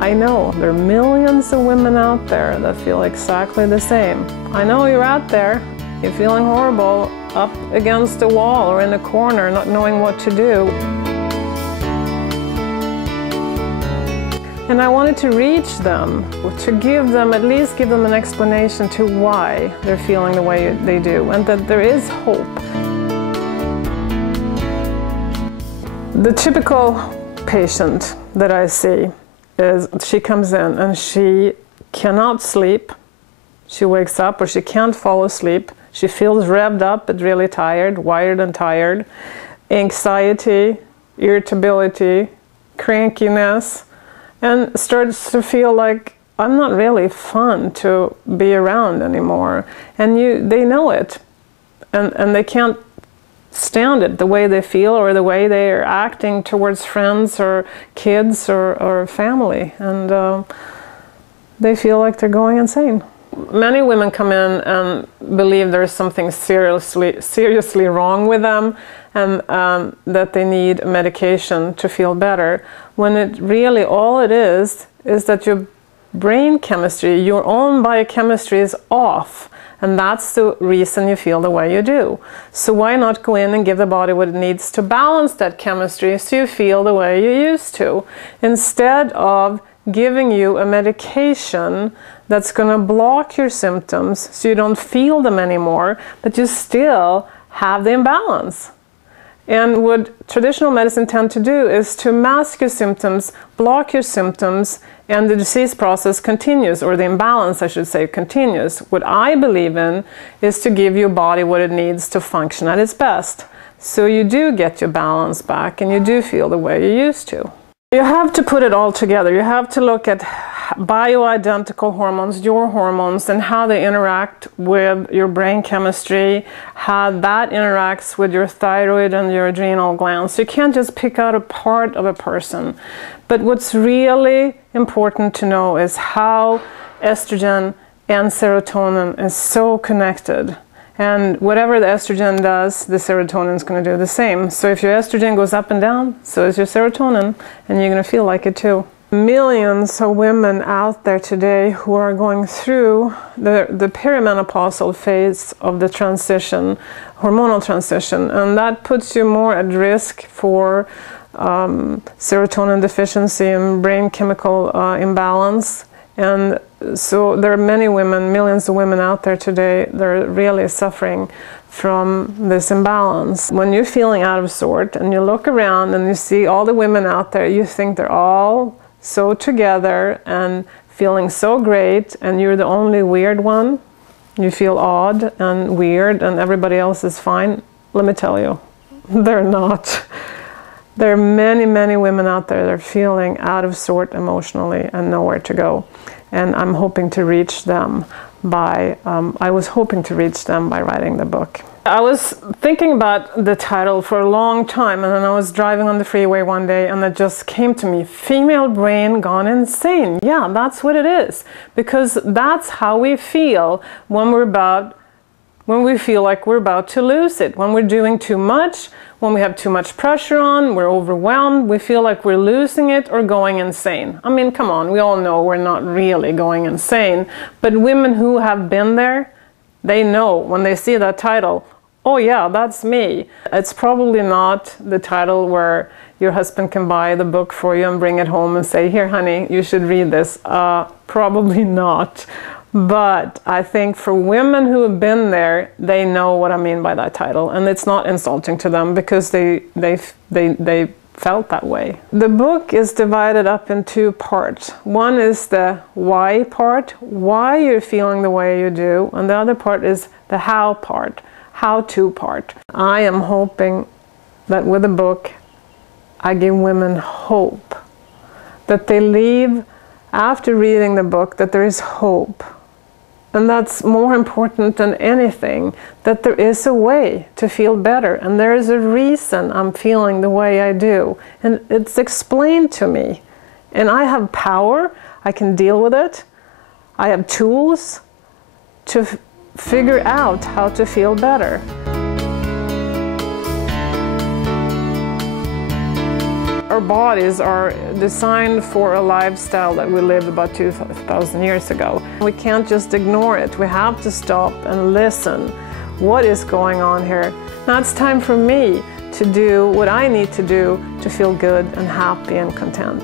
I know there are millions of women out there that feel exactly the same. I know you're out there, you're feeling horrible, up against a wall or in a corner, not knowing what to do. And I wanted to reach them, to give them, at least give them an explanation to why they're feeling the way they do, and that there is hope. The typical patient that I see is she comes in and she cannot sleep. She wakes up or she can't fall asleep. She feels revved up but really tired, wired and tired. Anxiety, irritability, crankiness, and starts to feel like I'm not really fun to be around anymore. And they know it, and they can't stand it, the way they feel or the way they are acting towards friends or kids or family, and they feel like they're going insane. Many women come in and believe there's something seriously wrong with them, and that they need medication to feel better, when it really all it is that your brain chemistry, your own biochemistry is off. And that's the reason you feel the way you do. So why not go in and give the body what it needs to balance that chemistry so you feel the way you used to, instead of giving you a medication that's going to block your symptoms so you don't feel them anymore, but you still have the imbalance. And what traditional medicine tend to do is to mask your symptoms, block your symptoms, and the disease process continues, or the imbalance, I should say, continues. What I believe in is to give your body what it needs to function at its best. So you do get your balance back and you do feel the way you used to. You have to put it all together. You have to look at bioidentical hormones, your hormones, and how they interact with your brain chemistry, how that interacts with your thyroid and your adrenal glands. So you can't just pick out a part of a person. But what's really important to know is how estrogen and serotonin is so connected. And whatever the estrogen does, the serotonin is going to do the same. So if your estrogen goes up and down, so is your serotonin, and you're going to feel like it too. Millions of women out there today who are going through the perimenopausal phase of the transition, hormonal transition, and that puts you more at risk for serotonin deficiency and brain chemical imbalance. And so there are many women, millions of women out there today that are really suffering from this imbalance. When you're feeling out of sort and you look around and you see all the women out there, you think they're all so together and feeling so great, and you're the only weird one. You feel odd and weird and everybody else is fine. Let me tell you, they're not. There are many, many women out there that are feeling out of sort emotionally and nowhere to go. And I'm hoping to reach them by, I was hoping to reach them by writing the book. I was thinking about the title for a long time, and then I was driving on the freeway one day and it just came to me, Female Brain Gone Insane. Yeah, that's what it is. Because that's how we feel when we feel like we're about to lose it, when we're doing too much, when we have too much pressure on, we're overwhelmed, we feel like we're losing it or going insane. I mean, come on, we all know we're not really going insane, but women who have been there, they know when they see that title, oh yeah, that's me. It's probably not the title where your husband can buy the book for you and bring it home and say, here honey, you should read this. Probably not. But I think for women who have been there, they know what I mean by that title, and it's not insulting to them because they felt that way. The book is divided up in two parts. One is the why part, why you're feeling the way you do, and the other part is the how part, how-to part. I am hoping that with the book, I give women hope, that they leave after reading the book, that there is hope. And that's more important than anything, that there is a way to feel better, and there is a reason I'm feeling the way I do, and it's explained to me. And I have power, I can deal with it, I have tools to figure out how to feel better. our bodies are designed for a lifestyle that we lived about 2,000 years ago. We can't just ignore it. We have to stop and listen. What is going on here? Now it's time for me to do what I need to do to feel good and happy and content.